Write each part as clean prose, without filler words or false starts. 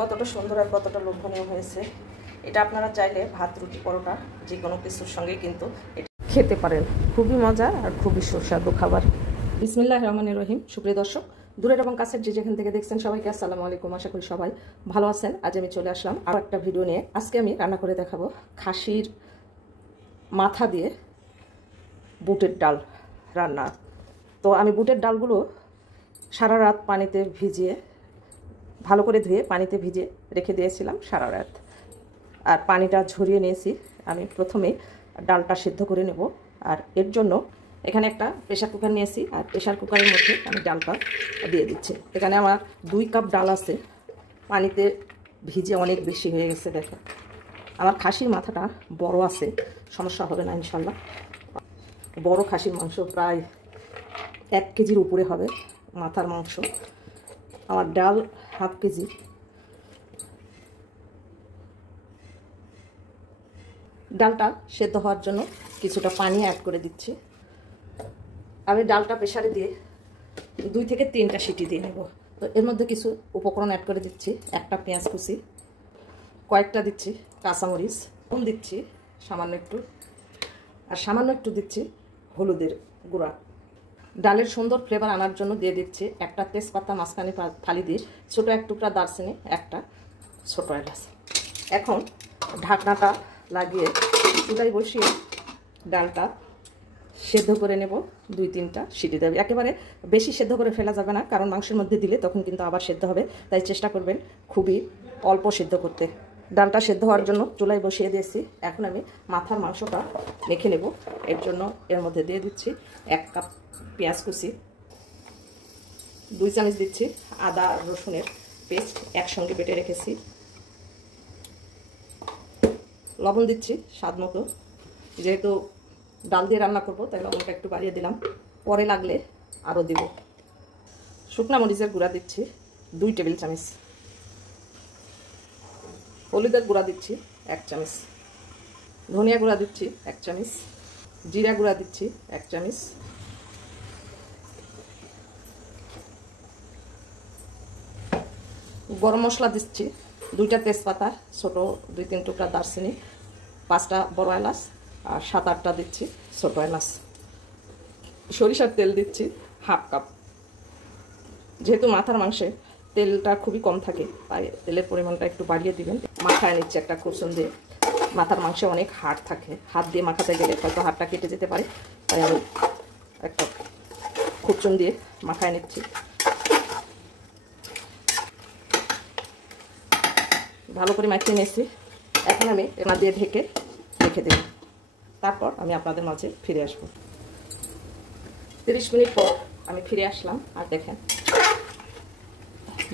কতটা সুন্দর আর কতটা লোভনীয় হয়েছে। এটা আপনারা চাইলে ভাত, রুটি, পরোটা যে কোনো কিছুর সঙ্গে কিন্তু এটা খেতে পারেন। খুবই মজা আর খুবই সুস্বাদু খাবার। বিসমিল্লাহির রহমানির রহিম। সুপ্রিয় দর্শক, দূরের এবং কাছের যে যেখান থেকে দেখছেন সবাইকে আসসালামু আলাইকুম। আশা করি সবাই ভালো আছেন। আজ আমি চলে আসলাম আরও একটা ভিডিও নিয়ে। আজকে আমি রান্না করে দেখাবো খাসির মাথা দিয়ে বুটের ডাল রান্না। তো আমি বুটের ডালগুলো সারা রাত পানিতে ভিজিয়ে, ভালো করে ধুয়ে পানিতে ভিজিয়ে রেখে দিয়েছিলাম সারা রাত। আর পানিটা ঝরিয়ে নিয়েছি। আমি প্রথমেই ডালটা সিদ্ধ করে নেব। আর এর জন্য এখানে একটা প্রেশার কুকার নিয়েছি। আর প্রেশার কুকারের মধ্যে আমি ডালটা দিয়ে দিচ্ছি। এখানে আমার 2 কাপ ডাল আছে। পানিতে ভিজে অনেক বেশি হয়ে গেছে। দেখো, আমার খাসির মাথাটা বড় আছে, সমস্যা হবে না ইনশাল্লাহ। বড় খাসির মাংস প্রায় 1 কেজির উপরে হবে মাথার মাংস। আমার ডাল হাফ কেজি। ডালটা সেদ্ধ হওয়ার জন্য কিছুটা পানি অ্যাড করে দিচ্ছি। আমি ডালটা প্রেসারে দিয়ে 2 থেকে 3টা সিটি দিয়ে নেব। তো এর মধ্যে কিছু উপকরণ অ্যাড করে দিচ্ছি। একটা পেঁয়াজ কুচি, কয়েকটা দিচ্ছি কাঁচামরিচ, নুন দিচ্ছি সামান্য একটু, আর সামান্য একটু দিচ্ছি হলুদের গুঁড়া। ডালের সুন্দর ফ্লেভার আনার জন্য দিয়ে দিচ্ছি একটা তেজপাতা মাঝখানে ফালি দিয়ে, ছোটো 1 টুকরা দারচিনি, একটা ছোটো এলাচ। এখন ঢাকনাটা লাগিয়ে চুলায় বসিয়ে ডালটা সেদ্ধ করে নেব। 2-3টা সিটি দেবে। একেবারে বেশি সেদ্ধ করে ফেলা যাবে না, কারণ মাংসের মধ্যে দিলে তখন কিন্তু আবার সেদ্ধ হবে। তাই চেষ্টা করবেন খুবই অল্প সেদ্ধ করতে। ডালটা সেদ্ধ হওয়ার জন্য চুলায় বসিয়ে দিয়েছি। এখন আমি মাথার মাংসটা মেখে নেব। এর জন্য এর মধ্যে দিয়ে দিচ্ছি 1 কাপ পেঁয়াজ কুচি, 2 চামচ দিচ্ছি আদা আর রসুনের পেস্ট একসঙ্গে বেটে রেখেছি, লবণ দিচ্ছি স্বাদ মতো। যেহেতু ডাল দিয়ে রান্না করব তাই লবণটা একটু বাড়িয়ে দিলাম, পরে লাগলে আরও দেব। শুকনা মরিচের গুঁড়া দিচ্ছি 2 টেবিল চামচ, হলুদের গুঁড়া দিচ্ছি 1 চামচ, ধনিয়া গুঁড়া দিচ্ছি 1 চামচ, জিরা গুঁড়া দিচ্ছি 1 চামচ, গরম মশলা দিচ্ছি 2টা তেজপাতা, ছোটো 2-3 টুকরা দারচিনি, 5টা বড় এলাচ, আর 7-8টা দিচ্ছি ছোটো এলাচ। সরিষার তেল দিচ্ছি হাফ কাপ। যেহেতু মাথার মাংসে তেলটা খুবই কম থাকে তাই তেলের পরিমাণটা একটু বাড়িয়ে দিবেন। মাথায় নিচ্ছে একটা খুরচুন দিয়ে। মাথার মাংসে অনেক হাড় থাকে, হাত দিয়ে মাখাতে গেলে হয়তো হাড়টা কেটে যেতে পারে, তাই আমি একটা খুরচুন দিয়ে মাথায় নিচ্ছি। ভালো করে মাখিয়ে নিয়েছি। এখন আমি এনা দিয়ে ঢেকে রেখে দেব। তারপর আমি আপনাদের মাঝে ফিরে আসব। 30 মিনিট পর আমি ফিরে আসলাম। আর দেখেন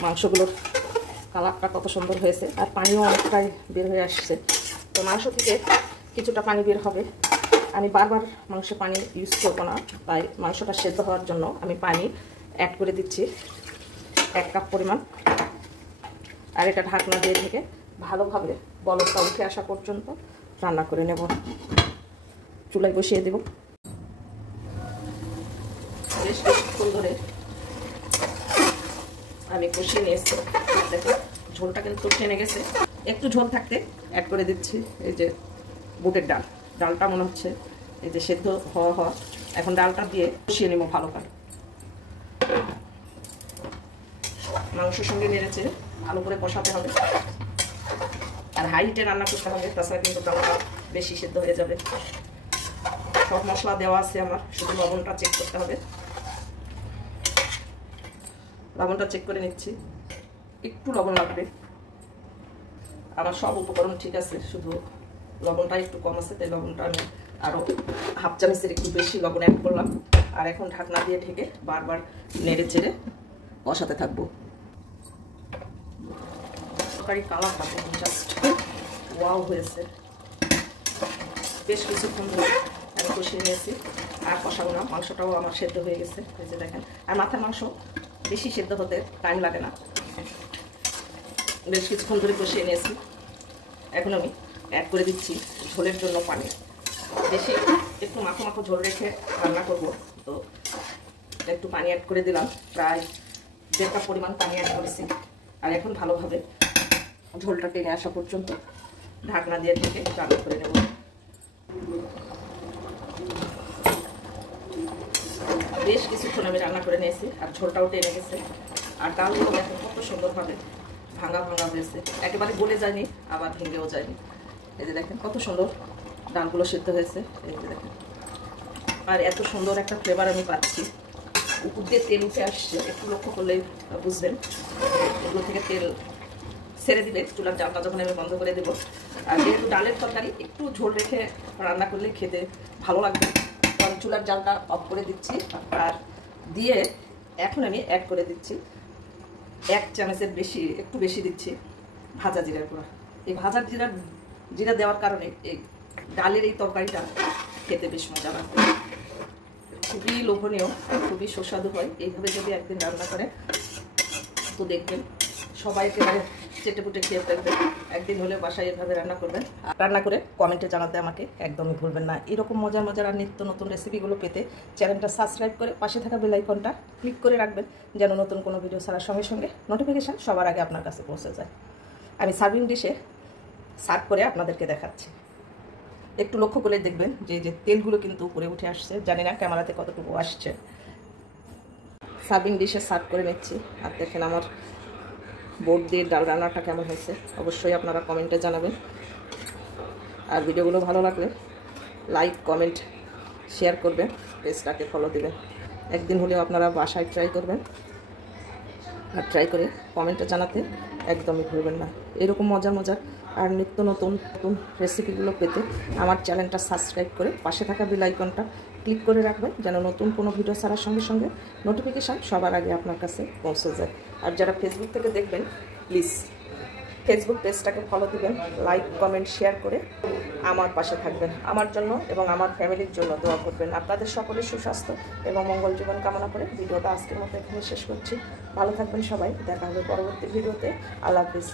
মাংসগুলোর কালারটা কত সুন্দর হয়েছে, আর পানিও অনেকটাই বের হয়ে আসছে। তো মাংস থেকে কিছুটা পানি বের হবে। আমি বারবার মাংসে পানি ইউজ করবো না, তাই মাংসটা সেদ্ধ হওয়ার জন্য আমি পানি অ্যাড করে দিচ্ছি 1 কাপ পরিমাণ। আর এটা ঢাকনা দিয়ে ঢেকে ভালোভাবে বলকটা উঠে আসা পর্যন্ত রান্না করে নেব। চুলায় বসিয়ে দেব। বেশ কিছুক্ষণ ধরে আমি কষিয়ে নিয়েছি। দেখো ঝোলটা কিন্তু টেনে গেছে। একটু ঝোল থাকতে অ্যাড করে দিচ্ছি এই যে বুটের ডাল। ডালটা মনে হচ্ছে এই যে সেদ্ধ হওয়া। এখন ডালটা দিয়ে কষিয়ে নেব ভালো করে। মাংসের সঙ্গে নেড়েছে ভালো করে কষাতে হবে, আর হাই হিটে রান্না করতে হবে, তাছাড়া কিন্তু ডালটা বেশি সেদ্ধ হয়ে যাবে। সব মশলা দেওয়া আছে আমার, শুধু লবণটা চেক করতে হবে। লবণটা চেক করে নিচ্ছি, একটু লবণ লাগবে। আমার সব উপকরণ ঠিক আছে, শুধু লবণটা একটু কম আছে, তাই লবণটা আমি আরও হাফ চামচের একটু বেশি লবণ অ্যাড করলাম। আর এখন ঢাকনা দিয়ে ঢেকে বারবার নেড়ে চেড়ে কষাতে থাকবো। তরকারি কালারটা জাস্ট ওয়াও হয়েছে। বেশ কিছুক্ষণ ধরে আমি কষিয়ে নিয়েছি, আর কষাবো না। মাংসটাও আমার সেদ্ধ হয়ে গেছে, এই যে দেখেন। আর মাথার মাংস বেশি সেদ্ধ হতে টাইম লাগে না। বেশ কিছুক্ষণ ধরে কষিয়ে নিয়েছি। এখন আমি অ্যাড করে দিচ্ছি ঝোলের জন্য পানি। বেশি একটু মাখো মাখো ঝোল রেখে রান্না করব, তো একটু পানি অ্যাড করে দিলাম। প্রায় 1.5 কাপ পরিমাণ পানি অ্যাড করেছি। আর এখন ভালোভাবে ঝোলটা টেনে আসা পর্যন্ত ঢাকনা দিয়ে ঢেকে রান্না করে নেব। বেশ কিছুক্ষণ আমি রান্না করে নিয়েছি, আর ঝোলটাও টেনে গেছে, আর ডালগুলো দেখেন কত সুন্দরভাবে ভাঙা ভাঙা হয়েছে, একেবারে গলে যায়নি আবার ভেঙেও যায়নি। এই যে দেখেন কত সুন্দর ডালগুলো সিদ্ধ হয়েছে, এই যে দেখেন। আর এত সুন্দর একটা ফ্লেভার আমি পাচ্ছি, উপর দিয়ে তেল উঠে আসছে, একটু লক্ষ্য করলেই বুঝবেন। এগুলো থেকে তেল ছেড়ে দিলে চুলার জালটা যখন আমি বন্ধ করে দেবো। আর যেহেতু ডালের তরকারি একটু ঝোল রেখে রান্না করলে খেতে ভালো লাগবে, কারণ চুলার জালটা অফ করে দিচ্ছি। আর দিয়ে এখন আমি অ্যাড করে দিচ্ছি 1 চামচের বেশি, একটু বেশি দিচ্ছি ভাজা জিরার গুঁড়া। এই ভাজা জিরা দেওয়ার কারণে এই ডালের এই তরকারিটা খেতে বেশ মজা লাগবে, খুবই লোভনীয়, খুবই সুস্বাদু হয়। এইভাবে যদি একদিন রান্না করে তো দেখবেন সবাই একেবারে চেটেপুটে খেয়ে ফেলবেন। একদিন হলেও বাসায় এভাবে রান্না করবেন, রান্না করে কমেন্টে জানাতে আমাকে একদমই ভুলবেন না। এরকম মজার মজার আর নিত্য নতুন রেসিপিগুলো পেতে চ্যানেলটা সাবস্ক্রাইব করে পাশে থাকা বেল আইকনটা ক্লিক করে রাখবেন, যেন নতুন কোনো ভিডিও ছাড়ার সঙ্গে সঙ্গে নোটিফিকেশান সবার আগে আপনার কাছে পৌঁছে যায়। আমি সার্ভিং ডিশে সার্ভ করে আপনাদেরকে দেখাচ্ছি। একটু লক্ষ্য করে দেখবেন যে তেলগুলো কিন্তু উপরে উঠে আসছে, জানি না ক্যামেরাতে কতটুকু আসছে। সার্ভিং ডিশে সার্ভ করে নিচ্ছি, আর দেখেন আমার বোর্ড দিয়ে ডাল রান্নাটা কেমন হয়েছে অবশ্যই আপনারা কমেন্টে জানাবেন। আর ভিডিওগুলো ভালো লাগলে লাইক কমেন্ট শেয়ার করবেন, পেজটাকে ফলো দেবেন। একদিন হলেও আপনারা বাসায় ট্রাই করবেন, আর ট্রাই করে কমেন্টে জানাতে একদমই ভুলবেন না। এরকম মজার মজার আর নিত্য নতুন নতুন রেসিপিগুলো পেতে আমার চ্যানেলটা সাবস্ক্রাইব করে পাশে থাকা বেল আইকনটা ক্লিক করে রাখবেন, যেন নতুন কোনো ভিডিও ছাড়ার সঙ্গে সঙ্গে নোটিফিকেশান সবার আগে আপনার কাছে পৌঁছে যায়। আর যারা ফেসবুক থেকে দেখবেন প্লিজ ফেসবুক পেজটাকে ফলো দিবেন, লাইক কমেন্ট শেয়ার করে আমার পাশে থাকবেন। আমার জন্য এবং আমার ফ্যামিলির জন্য দোয়া করবেন। আপনাদের সকলের সুস্বাস্থ্য এবং মঙ্গল জীবন কামনা করে ভিডিওটা আজকের মতো এখানে শেষ করছি। ভালো থাকবেন সবাই, দেখা হবে পরবর্তী ভিডিওতে। আল্লাহ হাফিজ।